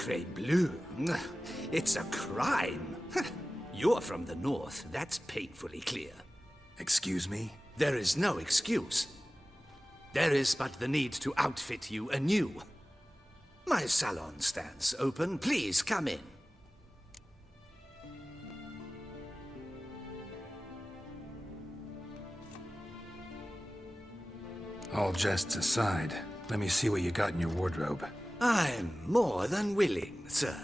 Sacre bleu. It's a crime. You're from the north, that's painfully clear. Excuse me? There is no excuse. There is but the need to outfit you anew. My salon stands open. Please come in. All jests aside, let me see what you got in your wardrobe. I'm more than willing, sir.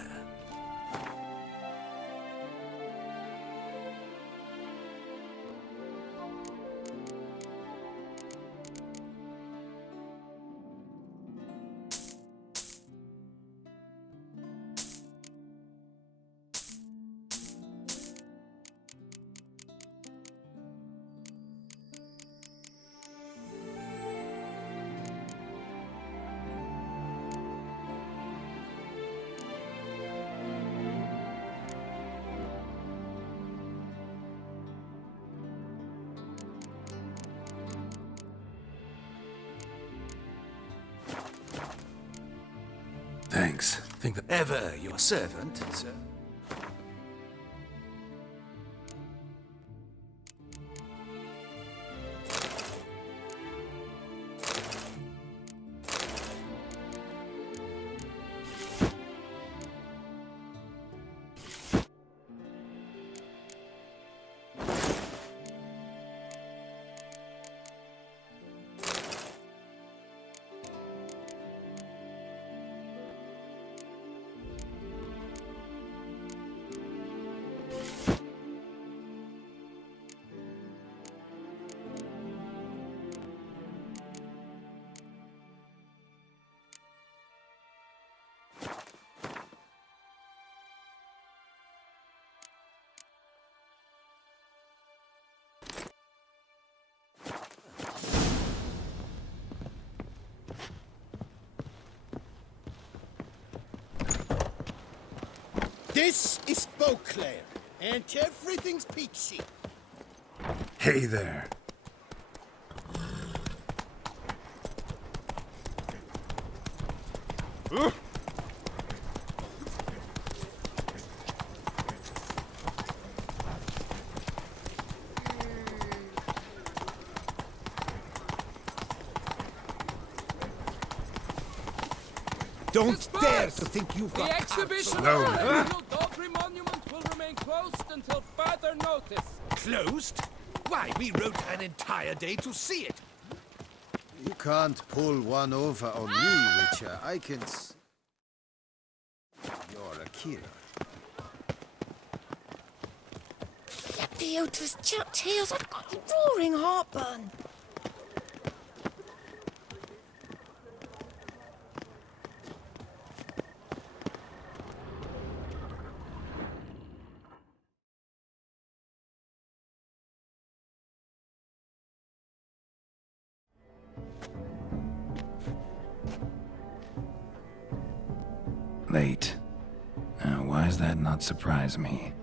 Thanks. Think that... Ever your servant, sir. This is Beauclair, and everything's peachy. Hey there. Don't dare to think you've got The exhibition No. of the Daubry Monument will remain closed until further notice. Closed? Why, we wrote an entire day to see it. You can't pull one over on me, Witcher. I can You're a killer. Let me out of his chapped heels. I've got roaring heartburn. Late. Now, why does that not surprise me?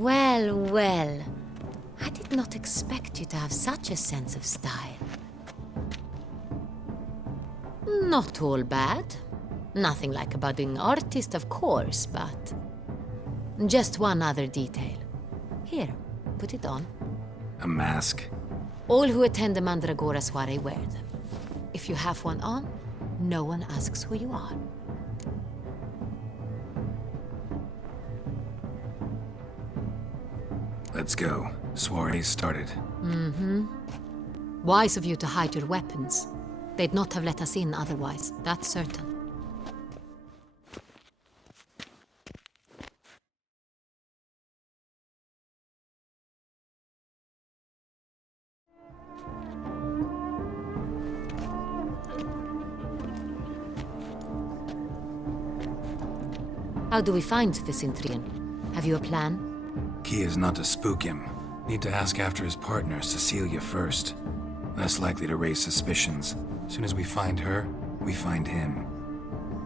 Well, well. I did not expect you to have such a sense of style. Not all bad. Nothing like a budding artist, of course, but... Just one other detail. Here, put it on. A mask? All who attend the Mandragora soiree wear them. If you have one on, no one asks who you are. Let's go. Soiree's started. Mm-hmm. Wise of you to hide your weapons. They'd not have let us in otherwise, that's certain. How do we find the Cintrian? Have you a plan? key is not to spook him. Need to ask after his partner, Cecilia, first. Less likely to raise suspicions. As soon as we find her, we find him.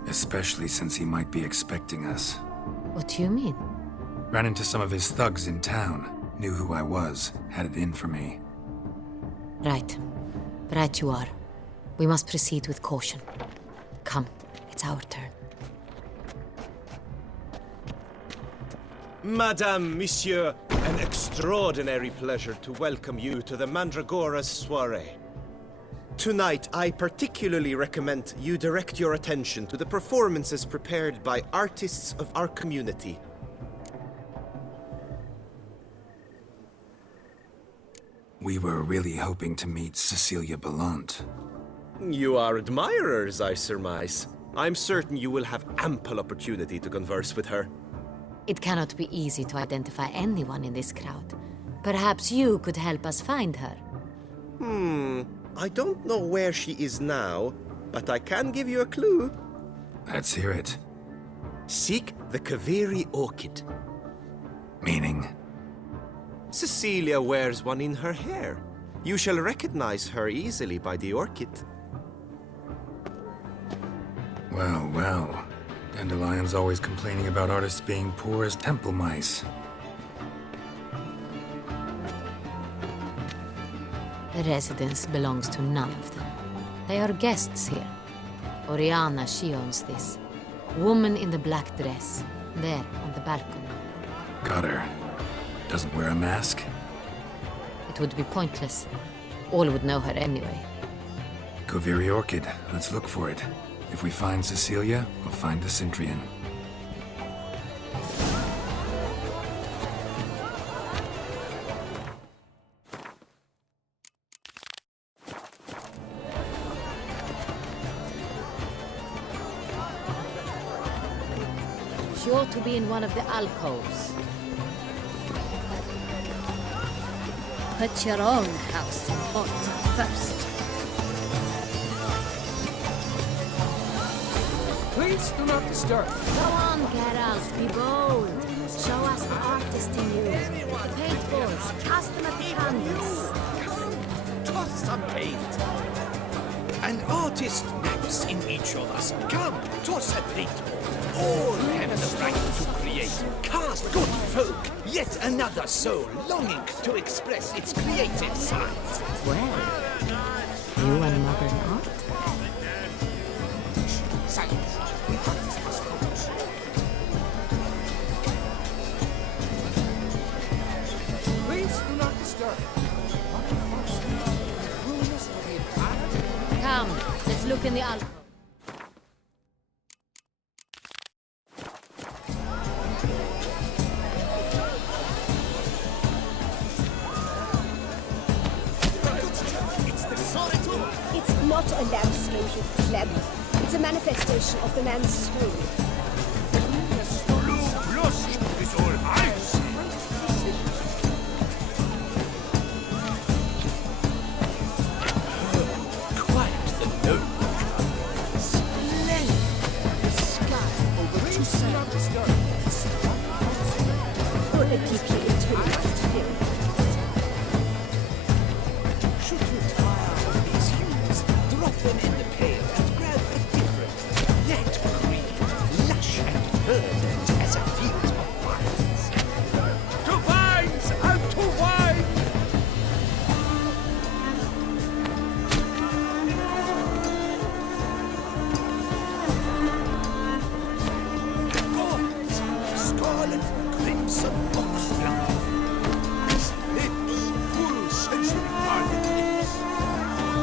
Especially since he might be expecting us. What do you mean? Ran into some of his thugs in town. Knew who I was. Had it in for me. Right. Right you are. We must proceed with caution. Come, it's our turn. Madame, Monsieur, an extraordinary pleasure to welcome you to the Mandragora's soiree. Tonight, I particularly recommend you direct your attention to the performances prepared by artists of our community. We were really hoping to meet Cecilia Bellant. You are admirers, I surmise. I'm certain you will have ample opportunity to converse with her. It cannot be easy to identify anyone in this crowd. Perhaps you could help us find her. I don't know where she is now, but I can give you a clue. Let's hear it. Seek the Kaveri orchid. Meaning? Cecilia wears one in her hair. You shall recognize her easily by the orchid. Well, well. Dandelion's always complaining about artists being poor as temple mice. The residence belongs to none of them. They are guests here. Oriana, she owns this. Woman in the black dress. There, on the balcony. Got her. Doesn't wear a mask? It would be pointless. All would know her anyway. Kaveri Orchid. Let's look for it. If we find Cecilia, we'll find the Centrian. She ought to be in one of the alcoves. Put your own house in order first. Please do not disturb. Go on, Geralt, be bold. Show us the artist in you. Paintballs, cast them at the canvas. Toss some paint. An artist lives in each of us. Come, toss a paintball. All have the right to create. Cast good folk. Yet another soul longing to express its creative side. Well, you and modern art? Silence. The artist must focus. Please do not disturb. Come, let's look in the alcove. It's not a landscape, Clem. It's a manifestation of the man's soul. Quite the note. Splendid. The sky over two sands. Pull it deeply into him. Should you tire of these hues, drop them in the pail and grab a different. That green, lush and verdant as a field of vines. To vines and to wine! Gold, scarlet, crimson, oxflower. Lips, full sensually parted lips.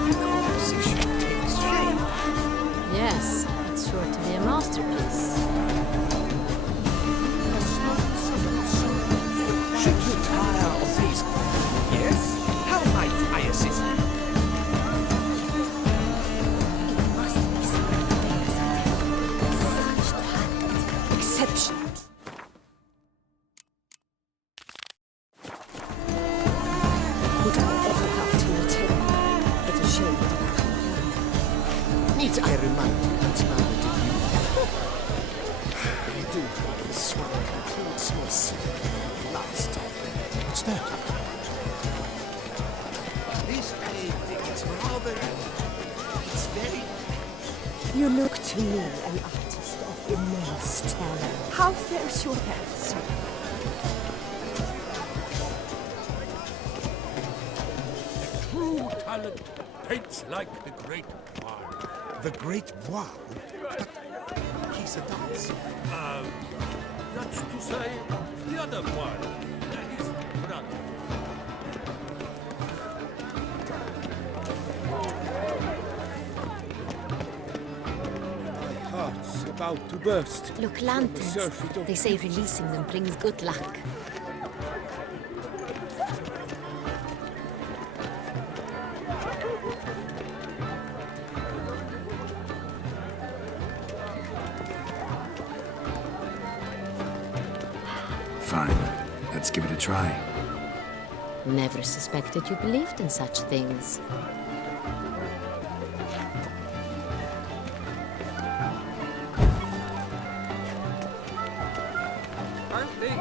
The composition takes shape. Yes, it's sure to be a masterpiece. Should you tire of these? Yes? How might I assist you? It must be something famous. Such talent. Exceptional. Would I ever have to meet him? It's a shame that I can't. Need I remind you that now that you I do hope the swag includes more civic last time. What's that? This painting is marvelous. It's very... You look to me an artist of immense talent. How fares your health, sir? True talent paints like the great Wain. The Great Wow. But he's a dancer. That's to say, the other one. His brother. Heart's about to burst. Look, lanterns. They say releasing them brings good luck. Fine. Let's give it a try. Never suspected you believed in such things. Aren't they?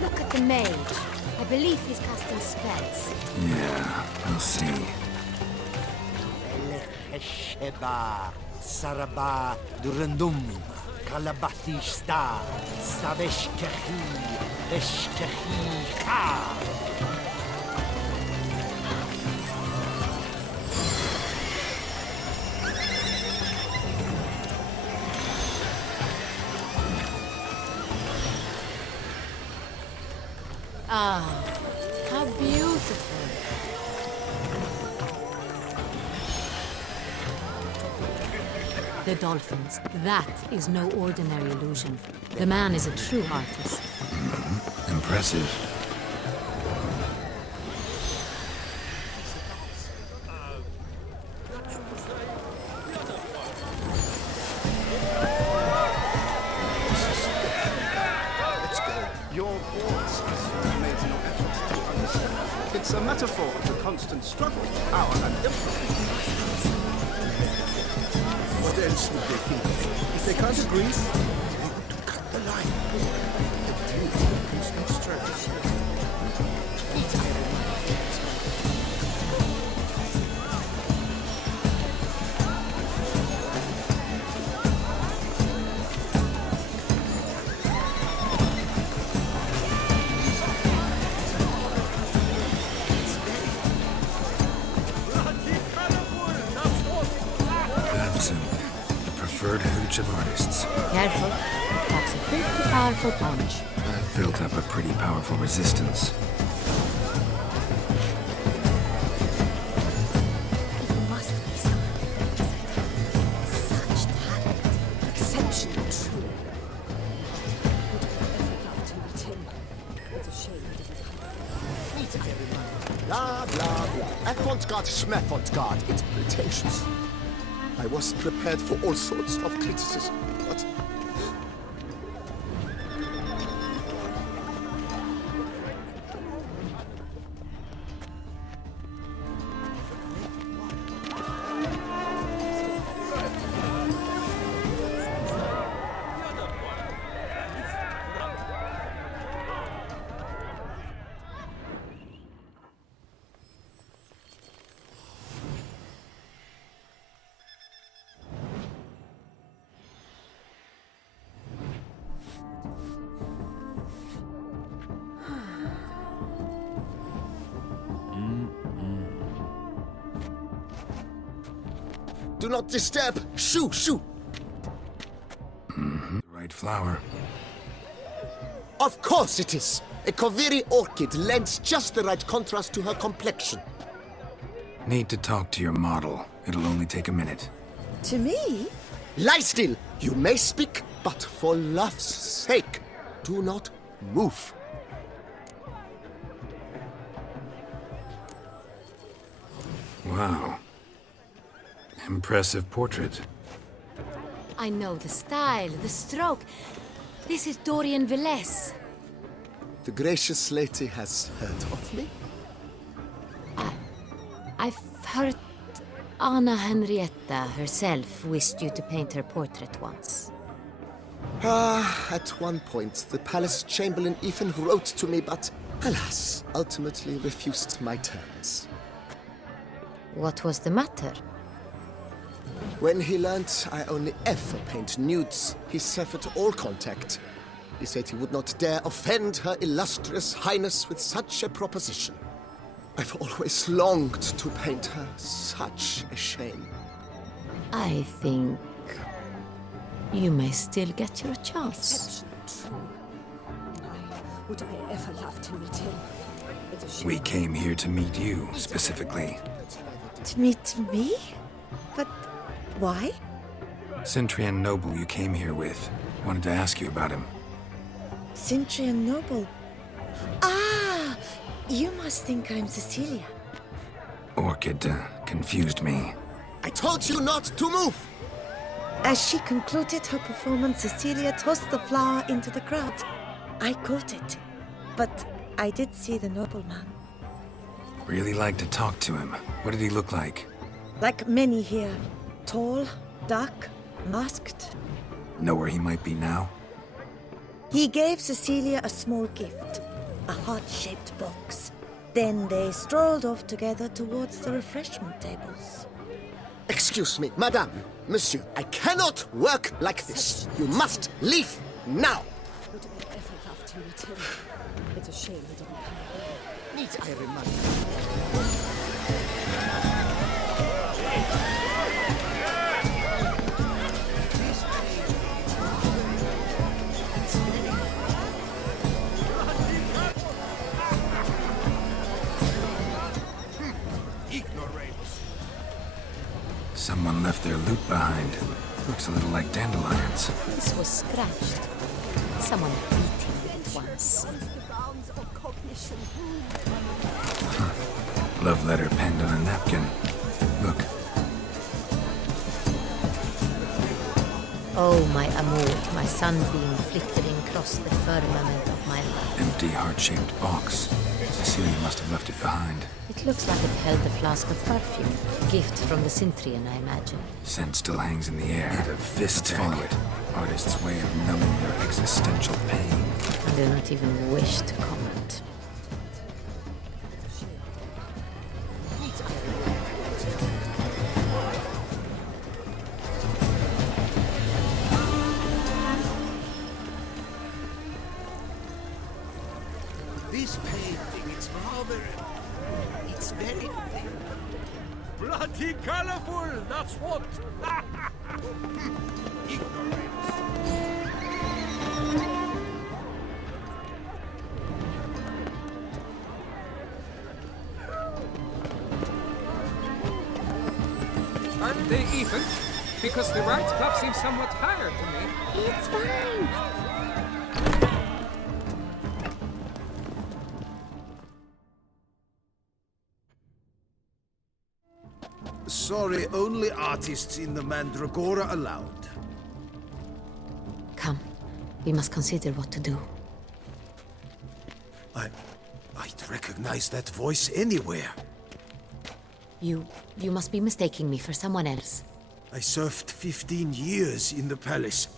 Look at the mage. I believe he's casting spells. Yeah, we'll see. Sheba, Saraba, Durandum, Kalabathista, Saveshkehi, Eshkehi Ka. Ah, how beautiful. The dolphins. That is no ordinary illusion. The man is a true artist. Impressive. Let's go. Your boss has made no effort to understand. It's a metaphor of the constant struggle for power and influence. What else would they think? If they can't agree, they want to cut the line. Constant strategy. That's him. The preferred hooch of artists. Careful. That's a pretty powerful punch. I've built up a pretty powerful resistance. It must be something. Such talent. Exceptional, true. Would have ever loved to meet him. It's a shame he didn't come. Meet everyone. Blah, blah, blah. Avant-garde, schmavant-garde. It's pretentious. I was prepared for all sorts of criticism, but... Do not disturb! Shoo, shoo! The right flower. Of course it is! A Koviri orchid lends just the right contrast to her complexion. Need to talk to your model. It'll only take a minute. To me? Lie still! You may speak, but for love's sake, do not move. Wow. Impressive portrait. I know the style, the stroke. This is Dorian Velez. The gracious lady has heard of me? I've heard Anna Henrietta herself wished you to paint her portrait once. At one point, the palace chamberlain even wrote to me, but alas, ultimately refused my terms. What was the matter? When he learned I only ever paint nudes, he severed all contact. He said he would not dare offend her illustrious highness with such a proposition. I've always longed to paint her. Such a shame. I think you may still get your chance. Exceptional true. Would I ever love to meet him? It's a shame. We came here to meet you, specifically. To meet me? But why? Centrian noble you came here with. Wanted to ask you about him. Centrian noble. Ah! You must think I'm Cecilia. Orchid confused me. I told you not to move! As she concluded her performance, Cecilia tossed the flower into the crowd. I caught it, but I did see the nobleman. Really like to talk to him. What did he look like? Like many here. Tall, dark, masked. Know where he might be now? He gave Cecilia a small gift, a heart-shaped box. Then they strolled off together towards the refreshment tables. Excuse me, madame, monsieur, I cannot work like this. You must leave now! Would I ever love to meet him? It's a shame he didn't come. Need I remind you? Someone left their loot behind. Looks a little like dandelions. This was scratched. Someone beat him once. Love letter penned on a napkin. Look. Oh, my amour, my sunbeam flickering across the firmament of my life. Empty heart-shaped box. Cecilia must have left it behind. It looks like it held a flask of perfume. Gift from the Cintrian, I imagine. Scent still hangs in the air. The fists follow it. Artist's way of numbing their existential pain. I do not even wish to comment. This painting, it's very... Bloody colorful, that's what! Aren't they even? Because the right cuff seems somewhat higher to me. It's fine. Sorry, only artists in the Mandragora allowed. Come, we must consider what to do. I'd recognize that voice anywhere. You must be mistaking me for someone else. I served 15 years in the palace.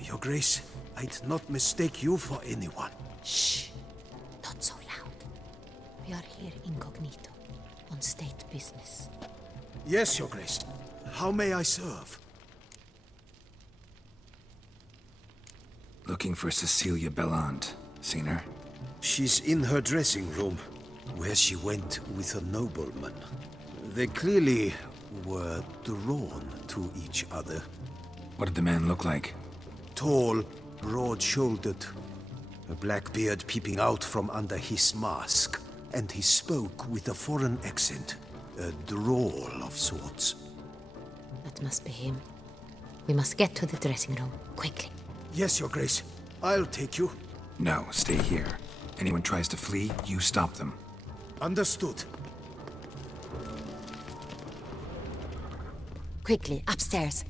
Your Grace, I'd not mistake you for anyone. Shh! Not so loud. We are here incognito, on state business. Yes, Your Grace. How may I serve? Looking for Cecilia Bellant. Seen her? She's in her dressing room, where she went with a nobleman. They clearly were drawn to each other. What did the man look like? Tall, broad-shouldered, a black beard peeping out from under his mask, and he spoke with a foreign accent, a drawl of sorts. That must be him. We must get to the dressing room, quickly. Yes, Your Grace. I'll take you. No, stay here. Anyone tries to flee, you stop them. Understood. Quickly, upstairs.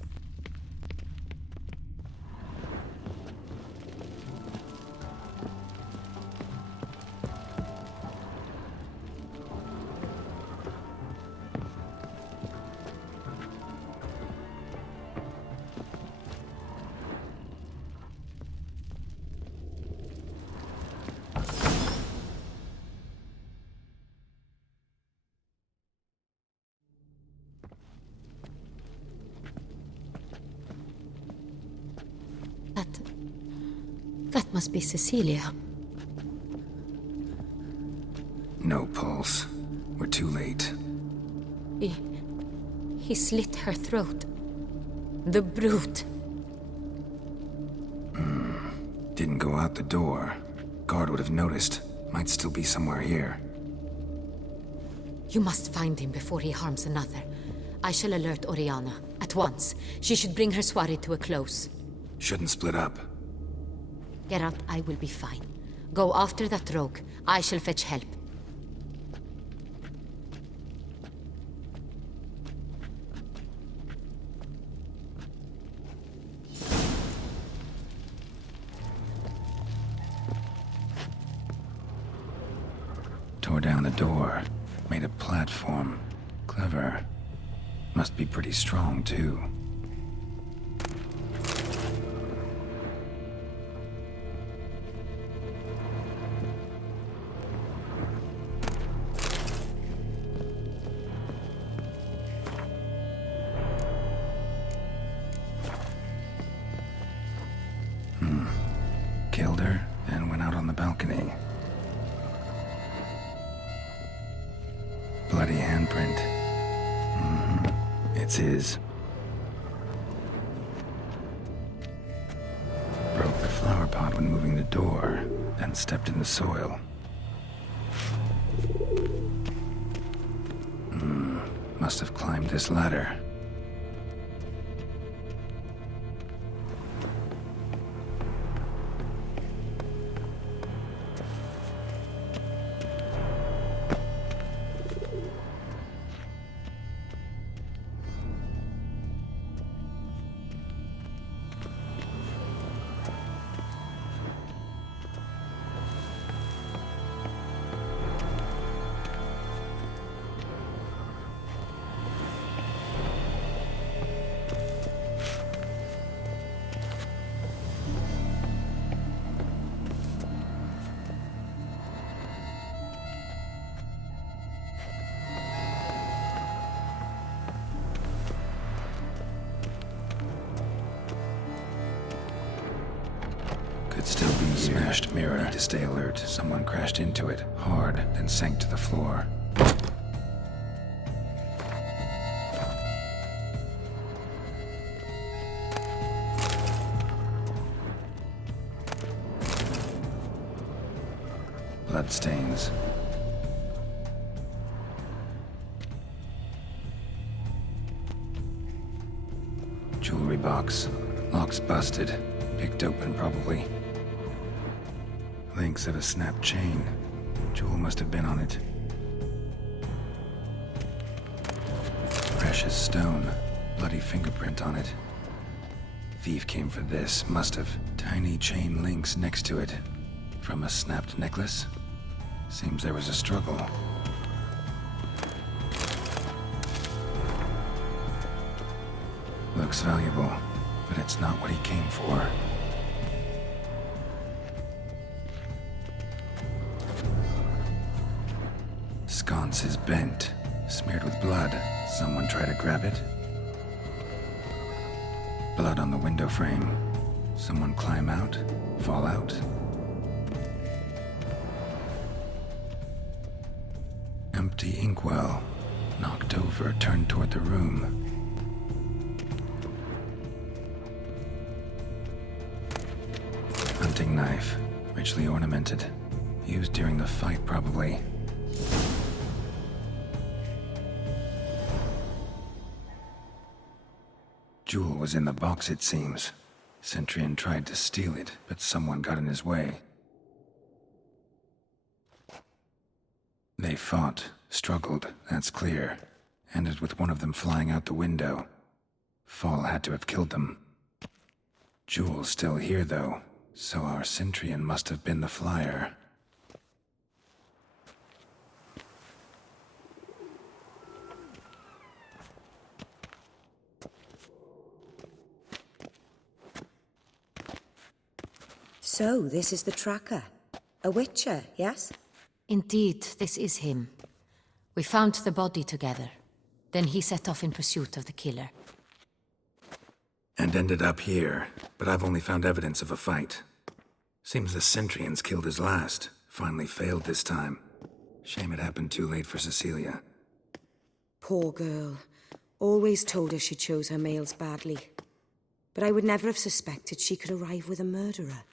That must be Cecilia. No pulse. We're too late. He slit her throat. The brute. Didn't go out the door. Guard would have noticed. Might still be somewhere here. You must find him before he harms another. I shall alert Oriana. At once. She should bring her soirée to a close. Shouldn't split up. Geralt, I will be fine. Go after that rogue. I shall fetch help. Tore down the door. Made a platform. Clever. Must be pretty strong, too. Killed her, and went out on the balcony. Bloody handprint. It's his. Broke the flower pot when moving the door, then stepped in the soil. Must have climbed this ladder. Could still be here. Smashed mirror. Need to stay alert. Someone crashed into it hard, then sank to the floor. Bloodstains. Jewelry box. Lock's busted. Picked open, probably. Links of a snapped chain. Jewel must have been on it. Precious stone. Bloody fingerprint on it. Thief came for this. Must have. Tiny chain links next to it. From a snapped necklace? Seems there was a struggle. Looks valuable, but it's not what he came for. Sconce is bent, smeared with blood. Someone try to grab it? Blood on the window frame. Someone climb out? Fall out? Empty inkwell. Knocked over, turned toward the room. Hunting knife. Richly ornamented. Used during the fight, probably. Jewel was in the box, it seems. Centurion tried to steal it, but someone got in his way. They fought, struggled, that's clear. Ended with one of them flying out the window. Fall had to have killed them. Jewel's still here, though, so our Centurion must have been the flyer. So, this is the tracker. A witcher, yes? Indeed, this is him. We found the body together. Then he set off in pursuit of the killer. And ended up here, but I've only found evidence of a fight. Seems the Centrians killed his last. Finally failed this time. Shame it happened too late for Cecilia. Poor girl. Always told her she chose her males badly. But I would never have suspected she could arrive with a murderer.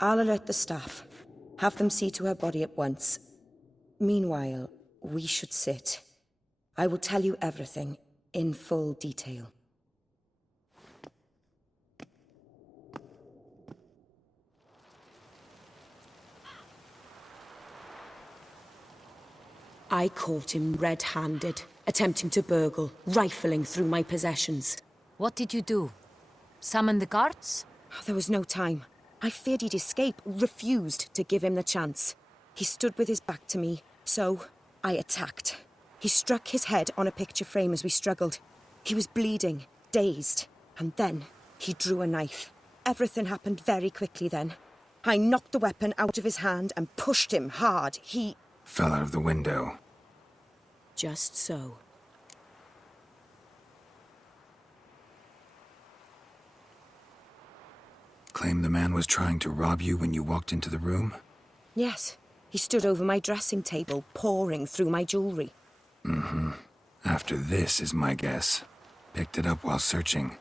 I'll alert the staff. Have them see to her body at once. Meanwhile, we should sit. I will tell you everything, in full detail. I caught him red-handed, attempting to burgle, rifling through my possessions. What did you do? Summon the guards? There was no time. I feared he'd escape, refused to give him the chance. He stood with his back to me, so I attacked. He struck his head on a picture frame as we struggled. He was bleeding, dazed, and then he drew a knife. Everything happened very quickly then. I knocked the weapon out of his hand and pushed him hard. He fell out of the window. Just so. Claim the man was trying to rob you when you walked into the room? Yes. He stood over my dressing table, pouring through my jewelry. Mm-hmm. After this is my guess. Picked it up while searching.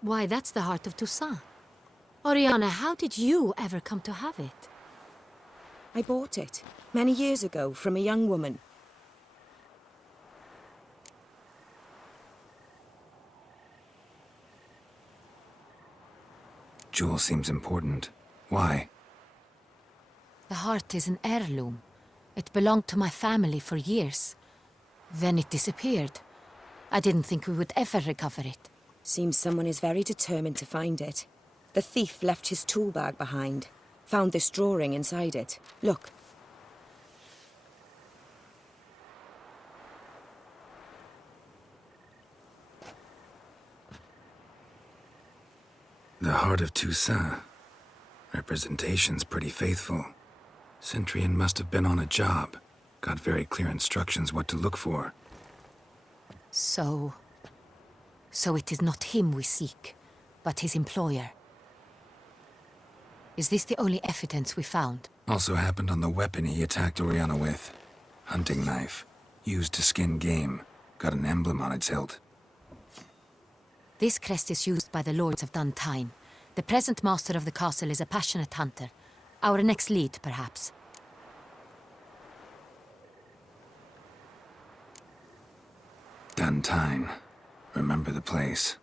Why, that's the heart of Toussaint. Oriana, how did you ever come to have it? I bought it, many years ago, from a young woman. Jewel seems important. Why? The heart is an heirloom. It belonged to my family for years. Then it disappeared. I didn't think we would ever recover it. Seems someone is very determined to find it. The thief left his tool bag behind. Found this drawing inside it. Look. The heart of Toussaint. Representation's pretty faithful. Centurion must have been on a job. Got very clear instructions what to look for. So it is not him we seek, but his employer. Is this the only evidence we found? Also happened on the weapon he attacked Oriana with. Hunting knife. Used to skin game. Got an emblem on its hilt. This crest is used by the Lords of Duntine. The present master of the castle is a passionate hunter. Our next lead, perhaps. Duntine. Remember the place.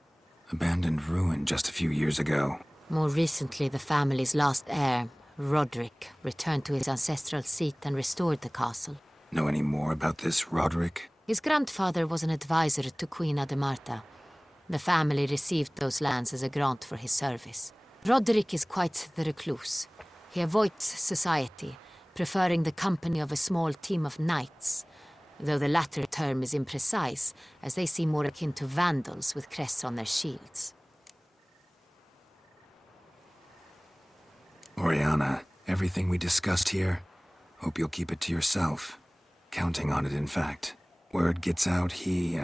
Abandoned ruin just a few years ago. More recently, the family's last heir, Roderick, returned to his ancestral seat and restored the castle. Know any more about this Roderick? His grandfather was an advisor to Queen Ademarta. The family received those lands as a grant for his service. Roderick is quite the recluse. He avoids society, preferring the company of a small team of knights, though the latter term is imprecise, as they seem more akin to vandals with crests on their shields. Oriana, everything we discussed here, hope you'll keep it to yourself. Counting on it, in fact. Word gets out he,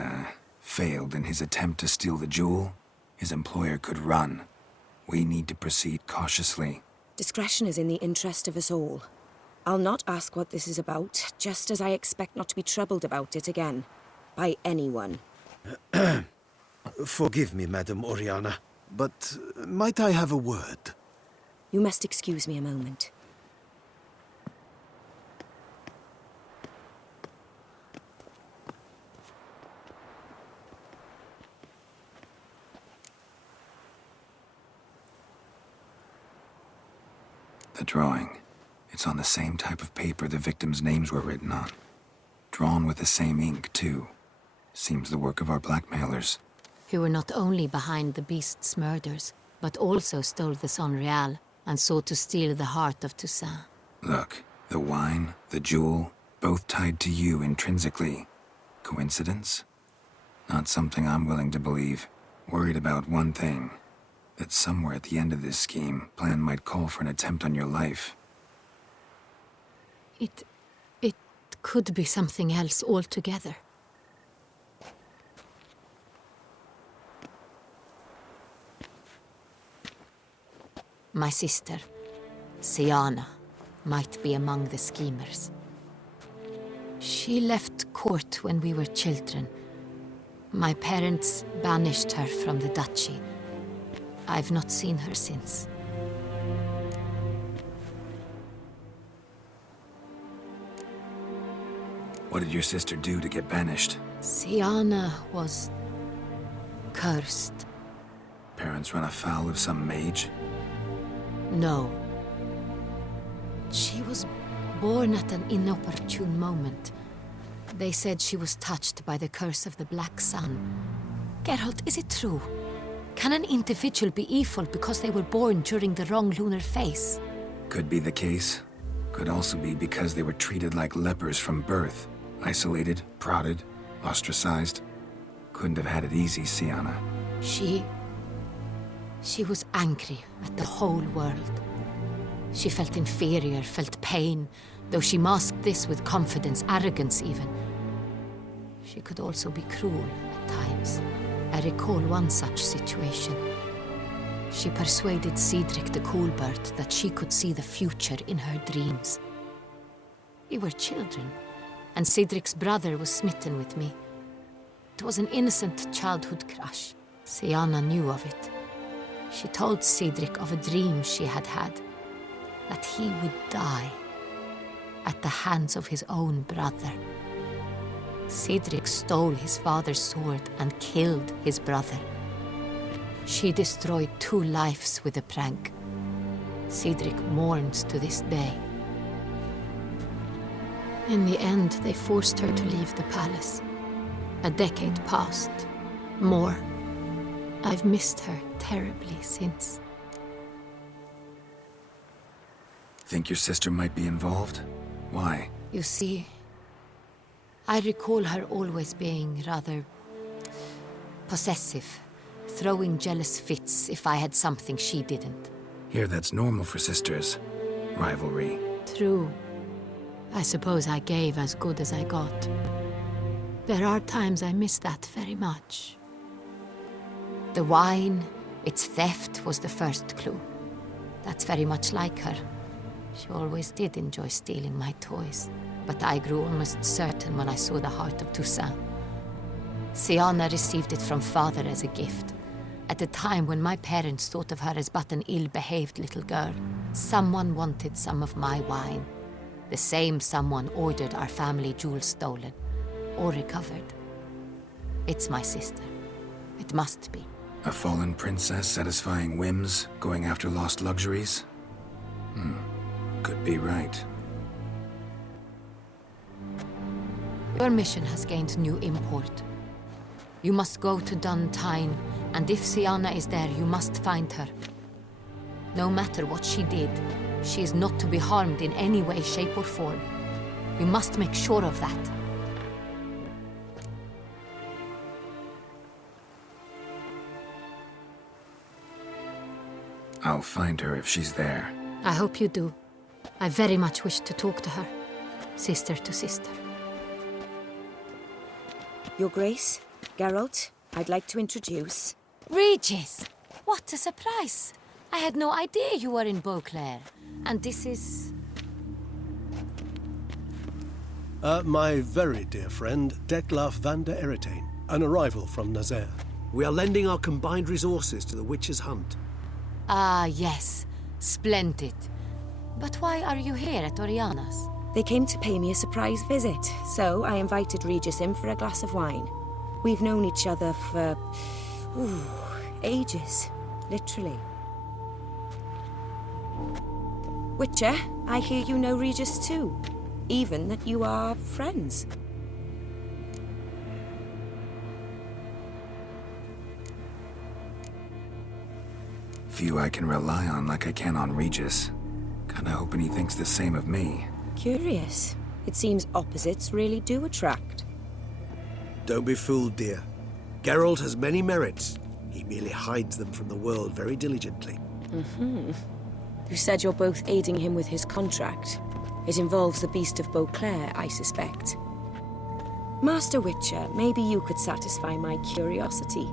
failed in his attempt to steal the jewel. His employer could run. We need to proceed cautiously. Discretion is in the interest of us all. I'll not ask what this is about, just as I expect not to be troubled about it again. By anyone. Forgive me, Madam Oriana, but might I have a word? You must excuse me a moment. The drawing. It's on the same type of paper the victims' names were written on. Drawn with the same ink, too. Seems the work of our blackmailers. Who were not only behind the beast's murders, but also stole the Son Real and sought to steal the heart of Toussaint. Look, the wine, the jewel, both tied to you intrinsically. Coincidence? Not something I'm willing to believe. Worried about one thing. That somewhere at the end of this scheme, plan might call for an attempt on your life. It could be something else altogether. My sister, Siana, might be among the schemers. She left court when we were children. My parents banished her from the duchy. I've not seen her since. What did your sister do to get banished? Siana was cursed. Parents run afoul of some mage? No. She was born at an inopportune moment. They said she was touched by the curse of the Black Sun. Geralt, is it true? Can an individual be evil because they were born during the wrong lunar phase? Could be the case. Could also be because they were treated like lepers from birth. Isolated, prodded, ostracized. Couldn't have had it easy, Siana. She was angry at the whole world. She felt inferior, felt pain, though she masked this with confidence, arrogance even. She could also be cruel at times. I recall one such situation. She persuaded Cedric the Coolbird that she could see the future in her dreams. We were children, and Cedric's brother was smitten with me. It was an innocent childhood crush. Siana knew of it. She told Cedric of a dream she had had, that he would die at the hands of his own brother. Cedric stole his father's sword and killed his brother. She destroyed 2 lives with a prank. Cedric mourns to this day. In the end, they forced her to leave the palace. A decade passed. More. I've missed her terribly since. Think your sister might be involved? Why? You see, I recall her always being rather possessive, throwing jealous fits if I had something she didn't. Here, that's normal for sisters. Rivalry. True. I suppose I gave as good as I got. There are times I miss that very much. The wine, its theft, was the first clue. That's very much like her. She always did enjoy stealing my toys, but I grew almost certain when I saw the heart of Toussaint. Siana received it from father as a gift, at a time when my parents thought of her as but an ill-behaved little girl. Someone wanted some of my wine. The same someone ordered our family jewels stolen, or recovered. It's my sister. It must be. A fallen princess satisfying whims, going after lost luxuries? Could be right. Your mission has gained new import. You must go to Duntine, and if Siana is there, you must find her. No matter what she did, she is not to be harmed in any way, shape, or form. You must make sure of that. I'll find her if she's there. I hope you do. I very much wish to talk to her, sister to sister. Your Grace, Geralt, I'd like to introduce... Regis! What a surprise! I had no idea you were in Beauclair. And this is... My very dear friend, Detlaf van der Eretain, an arrival from Nazaire. We are lending our combined resources to the Witcher's hunt. Ah, yes. Splendid. But why are you here at Oriana's? They came to pay me a surprise visit, so I invited Regis in for a glass of wine. We've known each other for... ages. Literally. Witcher, I hear you know Regis too. Even that you are friends. Few I can rely on like I can on Regis. Kinda hoping he thinks the same of me. Curious. It seems opposites really do attract. Don't be fooled, dear. Geralt has many merits. He merely hides them from the world very diligently. You said you're both aiding him with his contract. It involves the Beast of Beauclair, I suspect. Master Witcher, maybe you could satisfy my curiosity.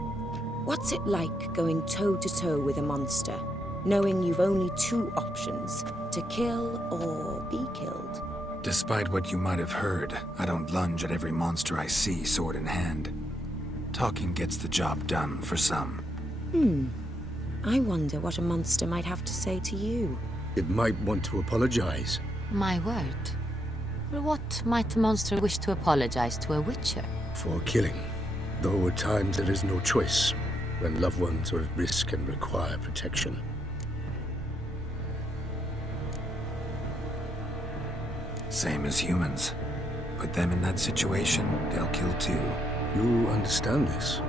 What's it like going toe-to-toe with a monster? knowing you've only two options, to kill or be killed. Despite what you might have heard, I don't lunge at every monster I see sword in hand. Talking gets the job done for some. I wonder what a monster might have to say to you. It might want to apologize. My word. For what might a monster wish to apologize to a witcher? For killing. Though at times there is no choice, when loved ones are at risk and require protection. Same as humans. Put them in that situation, they'll kill too. You understand this.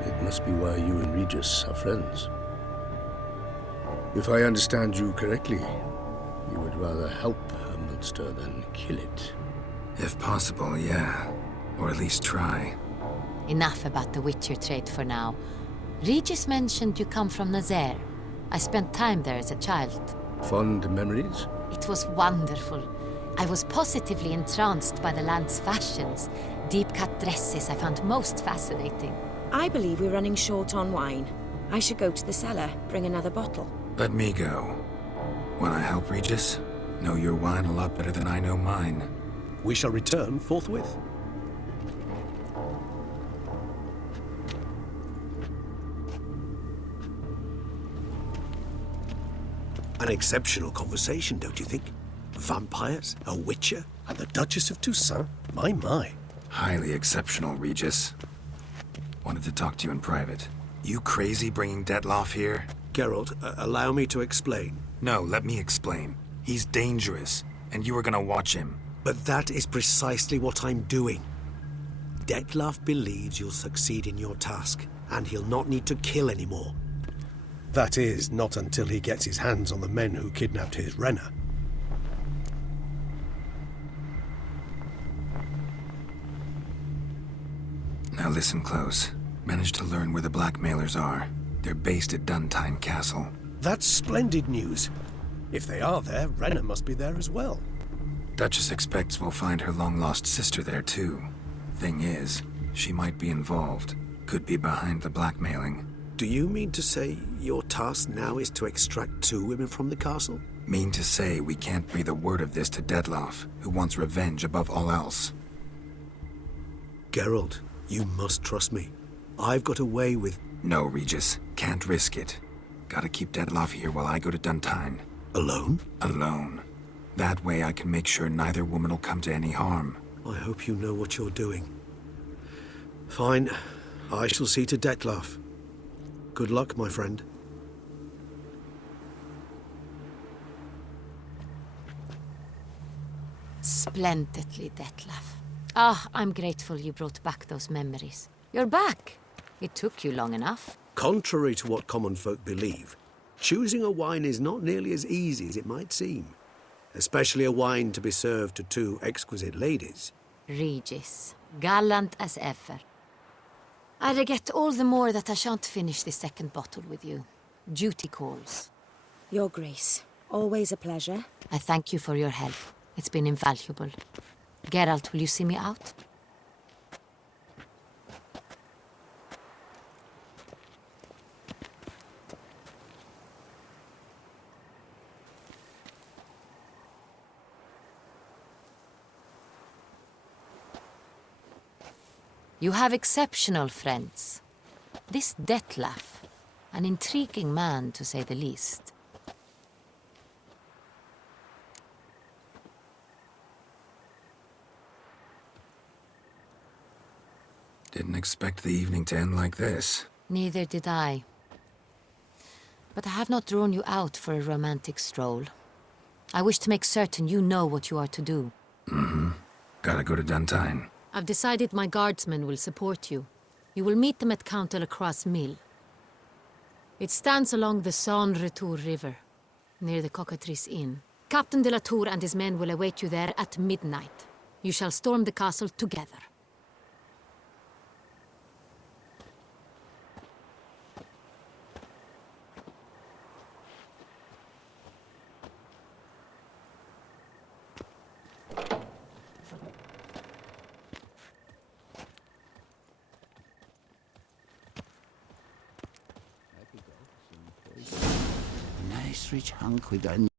It must be why you and Regis are friends. If I understand you correctly, you would rather help a monster than kill it. If possible, yeah. Or at least try. Enough about the Witcher trait for now. Regis mentioned you come from Nazaire. I spent time there as a child. Fond memories? It was wonderful. I was positively entranced by the land's fashions. Deep-cut dresses I found most fascinating. I believe we're running short on wine. I should go to the cellar, bring another bottle. Let me go. Wanna help, Regis? Know your wine a lot better than I know mine. We shall return forthwith. An exceptional conversation, don't you think? Vampires, a witcher, And the Duchess of Toussaint? My. Highly exceptional, Regis. Wanted to talk to you in private. You crazy bringing Detloff here? Geralt, allow me to explain. No, let me explain. He's dangerous, and you were gonna watch him. But that is precisely what I'm doing. Detloff believes you'll succeed in your task, and he'll not need to kill anymore. That is, not until he gets his hands on the men who kidnapped his Renna. Now listen close. Managed to learn where the blackmailers are. They're based at Duntime Castle. That's splendid news. If they are there, Renna must be there as well. Duchess expects we'll find her long-lost sister there, too. Thing is, she might be involved. Could be behind the blackmailing. Do you mean to say your task now is to extract two women from the castle? Mean to say we can't breathe a word of this to Detloff, who wants revenge above all else. Geralt, you must trust me. I've got away with... No, Regis. Can't risk it. Gotta keep Detloff here while I go to Duntine. Alone? Alone. That way I can make sure neither woman will come to any harm. I hope you know what you're doing. Fine. I shall see to Detloff. Good luck, my friend. Splendidly, Detloff. Ah, I'm grateful you brought back those memories. You're back. It took you long enough. Contrary to what common folk believe, choosing a wine is not nearly as easy as it might seem. Especially a wine to be served to two exquisite ladies. Regis, gallant as ever. I regret all the more that I shan't finish the second bottle with you. Duty calls. Your Grace, always a pleasure. I thank you for your help. It's been invaluable. Geralt, will you see me out? You have exceptional friends. This Detloff, an intriguing man to say the least. Didn't expect the evening to end like this. Neither did I. But I have not drawn you out for a romantic stroll. I wish to make certain you know what you are to do. Mm-hmm. Gotta go to Duntine. I've decided my guardsmen will support you. You will meet them at Count Delacroix's mill. It stands along the Saône-Retour River, near the Cockatrice Inn. Captain de la Tour and his men will await you there at midnight. You shall storm the castle together. nice rich hunk with a